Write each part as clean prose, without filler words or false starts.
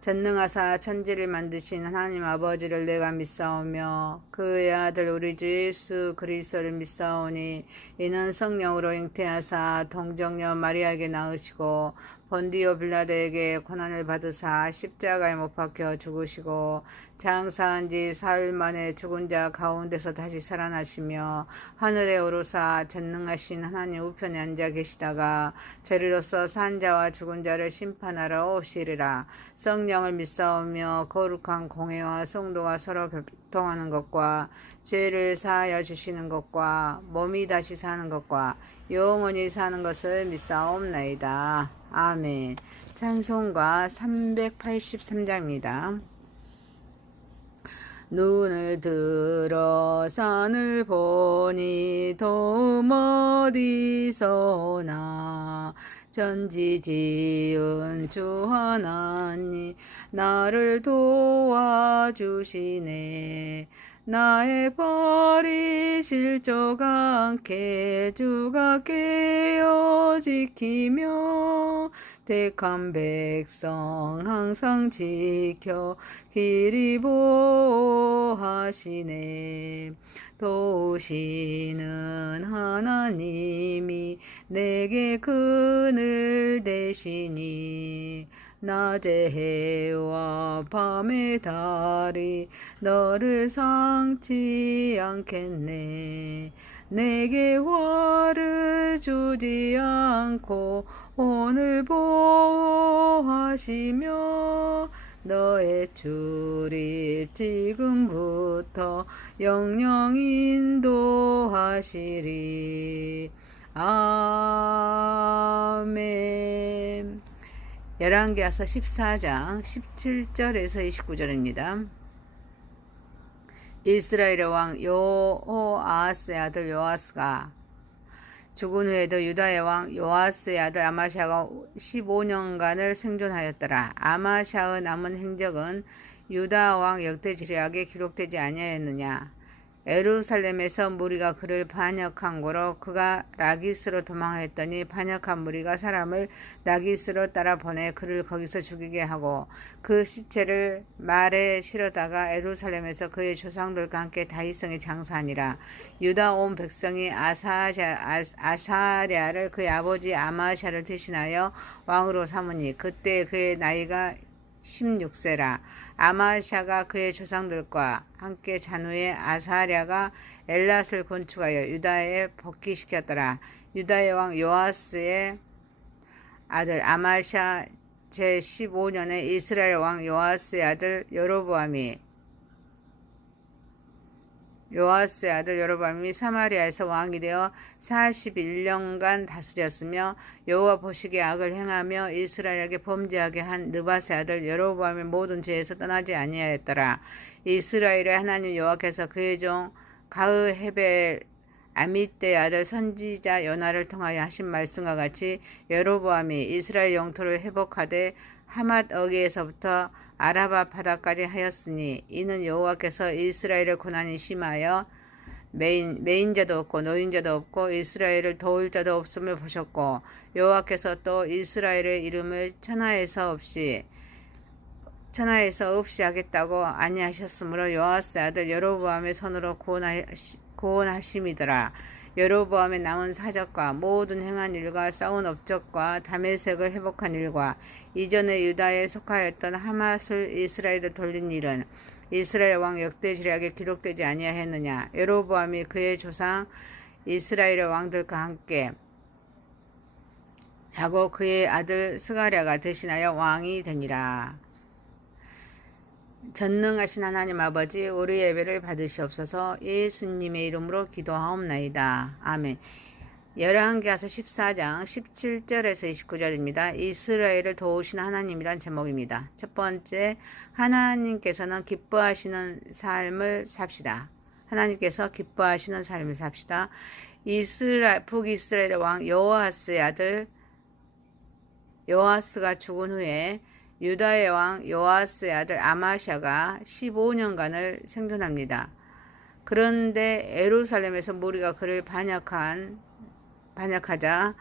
전능하사 천지를 만드신 하나님 아버지를 내가 믿사오며 그의 아들 우리 주 예수 그리스도를 믿사오니 이는 성령으로 잉태하사 동정녀 마리아에게 낳으시고 본디오 빌라도에게 고난을 받으사 십자가에 못 박혀 죽으시고 장사한 지 사흘 만에 죽은 자 가운데서 다시 살아나시며 하늘에 오르사 전능하신 하나님 우편에 앉아 계시다가 저리로서 산 자와 죽은 자를 심판하러 오시리라. 성령을 믿사오며 거룩한 공회와 성도가 서로 교통하는 것과 죄를 사하여 주시는 것과 몸이 다시 사는 것과 영원히 사는 것을 믿사옵나이다. 아멘. 찬송가 383장입니다. 눈을 들어 산을 보니 도움 어디서나 전지 지은 주 하나님 나를 도와주시네. 나의 버리실 적 않게 주가 깨어 지키며 택한 백성 항상 지켜 길이 보호하시네. 도우시는 하나님이 내게 그늘 되시니 낮의 해와 밤의 달이 너를 상치 않겠네. 내게 화를 주지 않고 오늘 보호하시며 너의 주를 지금부터 영영 인도하시리. 아멘. 열왕기하서 14장 17절에서 29절입니다. 이스라엘의 왕 여호아스의 아들 요아스가 죽은 후에도 유다의 왕 요아스의 아들 아마샤가 15년간을 생존하였더라. 아마샤의 남은 행적은 유다 왕 역대지략에 기록되지 아니하였느냐. 예루살렘에서 무리가 그를 반역한 고로 그가 라기스로 도망하였더니 반역한 무리가 사람을 라기스로 따라 보내 그를 거기서 죽이게 하고 그 시체를 말에 실어다가 예루살렘에서 그의 조상들과 함께 다윗성에 장사하니라. 유다 온 백성이 아사랴를 그의 아버지 아마샤를 대신하여 왕으로 삼으니 그때 그의 나이가 16세라. 아마샤가 그의 조상들과 함께 잔후에 아사랴가 엘랏을 건축하여 유다에 복귀시켰더라. 유다의 왕 요아스의 아들 아마샤 제15년에 이스라엘 왕 요아스의 아들 여로보암이 사마리아에서 왕이 되어 41년간 다스렸으며 여호와 보시기에 악을 행하며 이스라엘에게 범죄하게 한 느밧의 아들 여로보암의 모든 죄에서 떠나지 아니하였더라. 이스라엘의 하나님 여호와께서 그의 종 가흐헤벨 아미떼의 아들 선지자 요나를 통하여 하신 말씀과 같이 여로보암이 이스라엘 영토를 회복하되 하맛 어귀에서부터 아라바 바다까지 하였으니 이는 여호와께서 이스라엘의 고난이 심하여 매인자도 없고 노인자도 없고 이스라엘을 도울 자도 없음을 보셨고 여호와께서 또 이스라엘의 이름을 천하에서 없이 하겠다고 아니하셨으므로 요아스 아들 여로보암의 손으로 구원하심이더라. 여로보암의 남은 사적과 모든 행한 일과 싸운 업적과 다메섹을 회복한 일과 이전에 유다에 속하였던 하맛을 이스라엘에 돌린 일은 이스라엘 왕 역대지략에 기록되지 아니하였느냐. 여로보암이 그의 조상 이스라엘의 왕들과 함께 자고 그의 아들 스가랴가 대신하여 왕이 되니라. 전능하신 하나님 아버지, 우리 예배를 받으시옵소서. 예수님의 이름으로 기도하옵나이다. 아멘. 열왕기하서 14장 17절에서 29절입니다. 이스라엘을 도우신 하나님이란 제목입니다. 첫 번째, 하나님께서는 기뻐하시는 삶을 삽시다. 하나님께서 기뻐하시는 삶을 삽시다. 북이스라엘 왕 여호아스의 아들 요아스가 죽은 후에 유다의 왕 요아스의 아들 아마샤가 15년간을 생존합니다. 그런데 예루살렘에서 무리가 그를 반역하자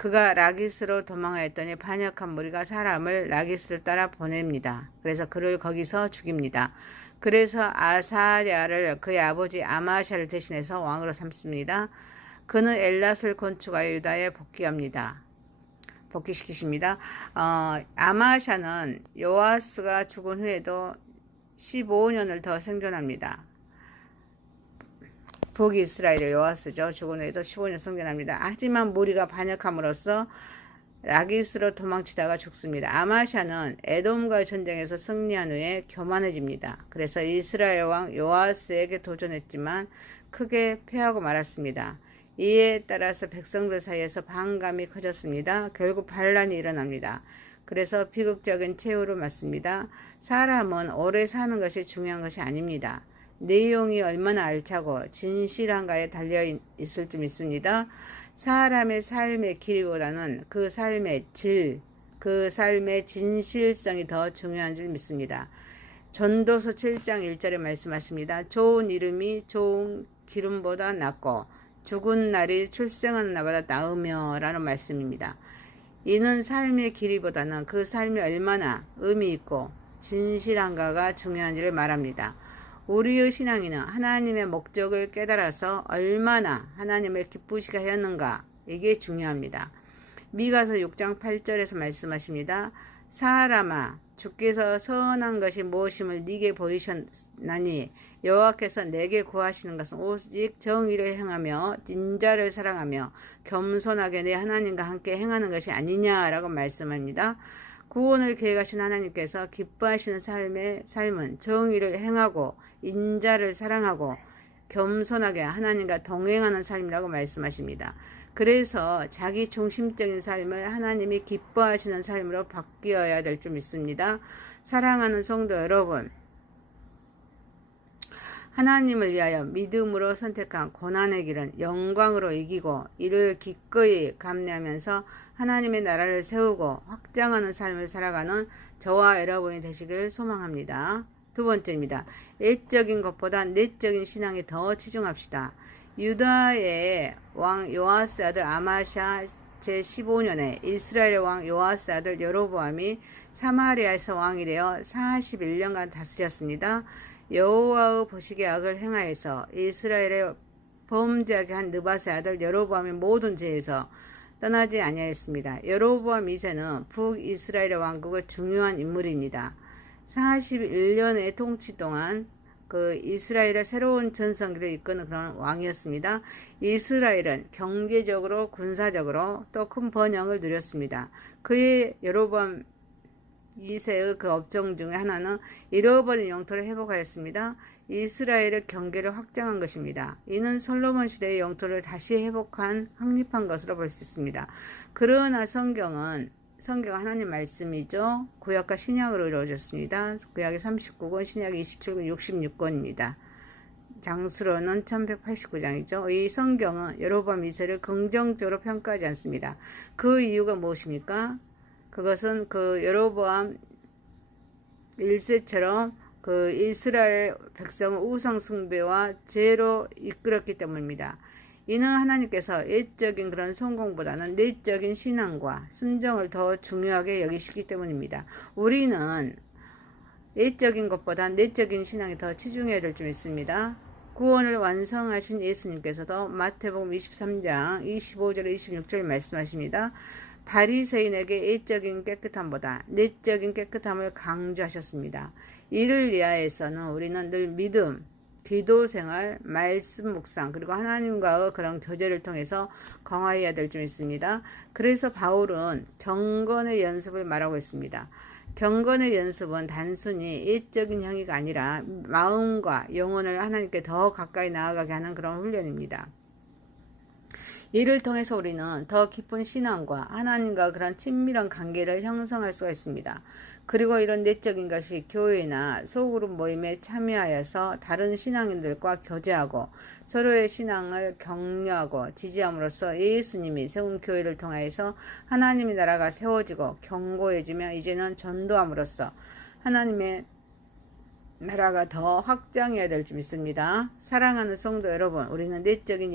그가 라기스로 도망하였더니 반역한 무리가 사람을 라기스를 따라 보냅니다. 그래서 그를 거기서 죽입니다. 그래서 아사랴를 그의 아버지 아마샤를 대신해서 왕으로 삼습니다. 그는 엘랏을 건축하여 유다에 복귀시키십니다. 아마샤는 요아스가 죽은 후에도 15년을 더 생존합니다. 북이스라엘의 요아스죠. 죽은 후에도 15년 생존합니다. 하지만 무리가 반역함으로써 라기스로 도망치다가 죽습니다. 아마샤는 에돔과의 전쟁에서 승리한 후에 교만해집니다. 그래서 이스라엘 왕 요아스에게 도전했지만 크게 패하고 말았습니다. 이에 따라서 백성들 사이에서 반감이 커졌습니다. 결국 반란이 일어납니다. 그래서 비극적인 최후를 맞습니다. 사람은 오래 사는 것이 중요한 것이 아닙니다. 내용이 얼마나 알차고 진실한가에 달려 있을 줄 믿습니다. 사람의 삶의 길이보다는 그 삶의 질, 그 삶의 진실성이 더 중요한 줄 믿습니다. 전도서 7장 1절에 말씀하십니다. 좋은 이름이 좋은 기름보다 낫고 죽은 날이 출생하는 날보다 나으며 라는 말씀입니다. 이는 삶의 길이보다는 그 삶이 얼마나 의미 있고 진실한가가 중요한지를 말합니다. 우리의 신앙인은 하나님의 목적을 깨달아서 얼마나 하나님을 기쁘시게 하였는가, 이게 중요합니다. 미가서 6장 8절에서 말씀하십니다. 사람아, 주께서 선한 것이 무엇임을 네게 보이셨나니 여호와께서 내게 구하시는 것은 오직 정의를 행하며 인자를 사랑하며 겸손하게 내 하나님과 함께 행하는 것이 아니냐라고 말씀합니다. 구원을 계획하신 하나님께서 기뻐하시는 삶은 정의를 행하고 인자를 사랑하고 겸손하게 하나님과 동행하는 삶이라고 말씀하십니다. 그래서 자기 중심적인 삶을 하나님이 기뻐하시는 삶으로 바뀌어야 될 줄 믿습니다. 사랑하는 성도 여러분, 하나님을 위하여 믿음으로 선택한 고난의 길은 영광으로 이기고 이를 기꺼이 감내하면서 하나님의 나라를 세우고 확장하는 삶을 살아가는 저와 여러분이 되시길 소망합니다. 두 번째입니다. 외적인 것보다 내적인 신앙에 더 치중합시다. 유다의 왕 요아스 아들 아마샤 제15년에 이스라엘 왕 요아스 아들 여로보암이 사마리아에서 왕이 되어 41년간 다스렸습니다. 여호와의 보시기에 악을 행하여서 이스라엘의 범죄하게 한 느밧의 아들 여로보암의 모든 죄에서 떠나지 아니하였습니다. 여로보암 2세는 북이스라엘의 왕국의 중요한 인물입니다. 41년의 통치 동안 그 이스라엘의 새로운 전성기를 이끄는 그런 왕이었습니다. 이스라엘은 경제적으로 군사적으로 또 큰 번영을 누렸습니다. 그의 여로보암 2세의 그 업종 중에 하나는 잃어버린 영토를 회복하였습니다. 이스라엘의 경계를 확장한 것입니다. 이는 솔로몬 시대의 영토를 다시 회복한 확립한 것으로 볼 수 있습니다. 그러나 성경 하나님 말씀이죠. 구약과 신약으로 이루어졌습니다. 구약이 39권, 신약이 27권, 66권입니다. 장수로는 1189장이죠. 이 성경은 여로보암 2세를 긍정적으로 평가하지 않습니다. 그 이유가 무엇입니까? 그것은 그 여로보암 1세처럼 그 이스라엘 백성을 우상 숭배와 죄로 이끌었기 때문입니다. 이는 하나님께서 외적인 그런 성공보다는 내적인 신앙과 순종을 더 중요하게 여기시기 때문입니다. 우리는 외적인 것보다 내적인 신앙에 더 치중해야 될 줄 믿습니다. 구원을 완성하신 예수님께서도 마태복음 23장 25절 26절 말씀하십니다. 바리새인에게 외적인 깨끗함보다 내적인 깨끗함을 강조하셨습니다. 이를 위하여서는 우리는 늘 믿음, 기도 생활, 말씀 묵상, 그리고 하나님과의 그런 교제를 통해서 강화해야 될 줄 믿습니다. 그래서 바울은 경건의 연습을 말하고 있습니다. 경건의 연습은 단순히 외적인 행위가 아니라 마음과 영혼을 하나님께 더 가까이 나아가게 하는 그런 훈련입니다. 이를 통해서 우리는 더 깊은 신앙과 하나님과 그런 친밀한 관계를 형성할 수가 있습니다. 그리고 이런 내적인 것이 교회나 소그룹 모임에 참여하여서 다른 신앙인들과 교제하고 서로의 신앙을 격려하고 지지함으로써 예수님이 세운 교회를 통하여서 하나님의 나라가 세워지고 견고해지며 이제는 전도함으로써 하나님의 나라가 더 확장해야 될 줄 믿습니다. 사랑하는 성도 여러분, 우리는 내적인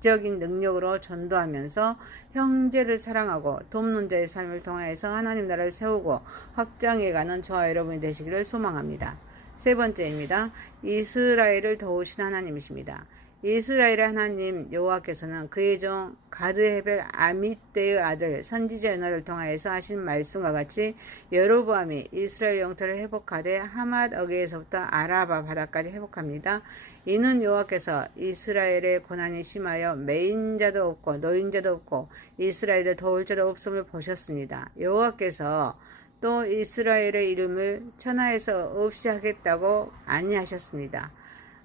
내적인 능력으로 전도하면서 형제를 사랑하고 돕는 자의 삶을 통하여서 하나님 나라를 세우고 확장해가는 저와 여러분이 되시기를 소망합니다. 세 번째입니다. 이스라엘을 도우신 하나님이십니다. 이스라엘의 하나님 여호와께서는 그의 종 가드헤벨 아미떼의 아들 선지자 요나를 통하여서 하신 말씀과 같이 여로보암이 이스라엘 영토를 회복하되 하맛 어귀에서부터 아라바 바다까지 회복합니다. 이는 여호와께서 이스라엘의 고난이 심하여 매인자도 없고 노인자도 없고 이스라엘을 도울 자도 없음을 보셨습니다. 여호와께서 또 이스라엘의 이름을 천하에서 없이 하겠다고 아니하셨습니다.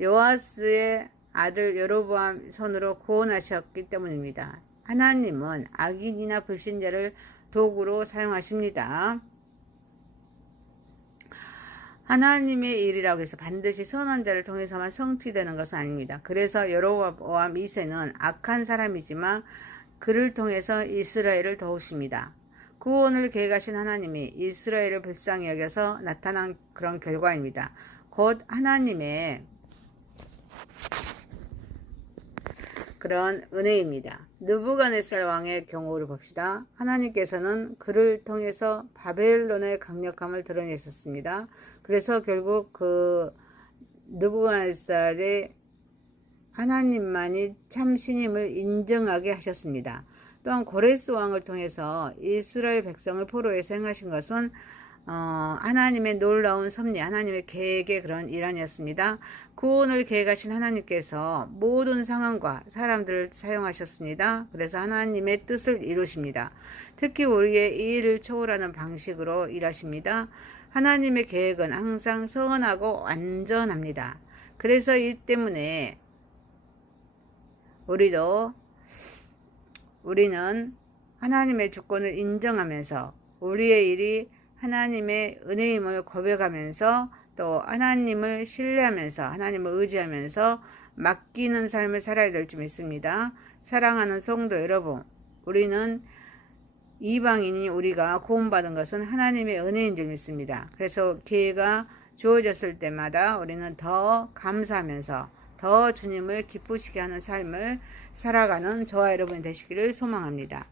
요아스의 아들 여로보암 손으로 구원하셨기 때문입니다. 하나님은 악인이나 불신자를 도구로 사용하십니다. 하나님의 일이라고 해서 반드시 선한 자를 통해서만 성취되는 것은 아닙니다. 그래서 여로보암 2세는 악한 사람이지만 그를 통해서 이스라엘을 도우십니다. 구원을 계획하신 하나님이 이스라엘을 불쌍히 여겨서 나타난 그런 결과입니다. 곧 하나님의 그런 은혜입니다. 느부갓네살 왕의 경우를 봅시다. 하나님께서는 그를 통해서 바벨론의 강력함을 드러내셨습니다. 그래서 결국 그 느부갓네살의 하나님만이 참 신임을 인정하게 하셨습니다. 또한 고레스 왕을 통해서 이스라엘 백성을 포로에서 행하신 것은 하나님의 놀라운 섭리, 하나님의 계획의 그런 일환이었습니다. 구원을 계획하신 하나님께서 모든 상황과 사람들을 사용하셨습니다. 그래서 하나님의 뜻을 이루십니다. 특히 우리의 이 일을 초월하는 방식으로 일하십니다. 하나님의 계획은 항상 선하고 완전합니다. 그래서 이 때문에 우리는 하나님의 주권을 인정하면서 우리의 일이 하나님의 은혜임을 고백하면서 또 하나님을 신뢰하면서 하나님을 의지하면서 맡기는 삶을 살아야 될 줄 믿습니다. 사랑하는 성도 여러분, 우리는 이방인이 우리가 구원받은 것은 하나님의 은혜인 줄 믿습니다. 그래서 기회가 주어졌을 때마다 우리는 더 감사하면서 더 주님을 기쁘시게 하는 삶을 살아가는 저와 여러분 되시기를 소망합니다.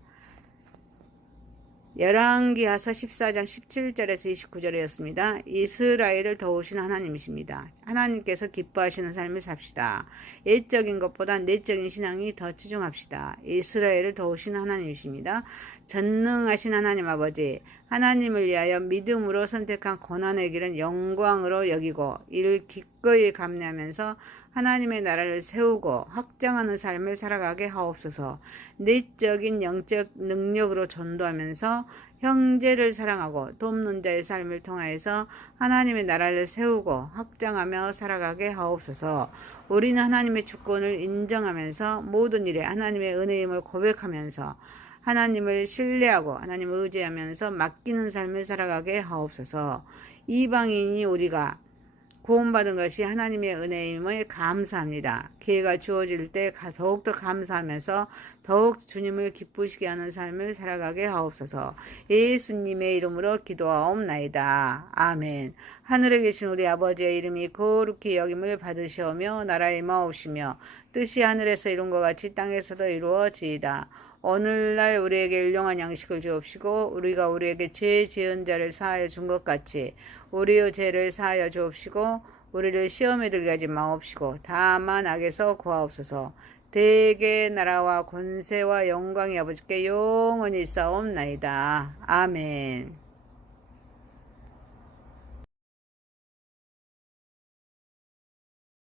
열왕기하서 14장 17절에서 29절이었습니다. 이스라엘을 도우신 하나님이십니다. 하나님께서 기뻐하시는 삶을 삽시다. 일적인 것보다 내적인 신앙이 더 치중합시다. 이스라엘을 도우신 하나님이십니다. 전능하신 하나님 아버지, 하나님을 위하여 믿음으로 선택한 고난의 길은 영광으로 여기고 이를 기꺼이 감내하면서 하나님의 나라를 세우고 확장하는 삶을 살아가게 하옵소서. 내적인 영적 능력으로 전도하면서 형제를 사랑하고 돕는 자의 삶을 통하여서 하나님의 나라를 세우고 확장하며 살아가게 하옵소서. 우리는 하나님의 주권을 인정하면서 모든 일에 하나님의 은혜임을 고백하면서 하나님을 신뢰하고 하나님을 의지하면서 맡기는 삶을 살아가게 하옵소서. 이방인이 우리가 구원받은 것이 하나님의 은혜임을 감사합니다. 기회가 주어질 때 더욱더 감사하면서 더욱 주님을 기쁘시게 하는 삶을 살아가게 하옵소서. 예수님의 이름으로 기도하옵나이다. 아멘. 하늘에 계신 우리 아버지의 이름이 거룩히 여김을 받으시오며 나라의 마옵시며 뜻이 하늘에서 이룬 것 같이 땅에서도 이루어지이다. 오늘날 우리에게 일용할 양식을 주옵시고 우리가 우리에게 죄 지은 자를 사하여 준 것 같이 우리의 죄를 사하여 주옵시고 우리를 시험에 들게 하지 마옵시고 다만 악에서 구하옵소서. 대개 나라와 권세와 영광이 아버지께 영원히 있사옵나이다. 아멘.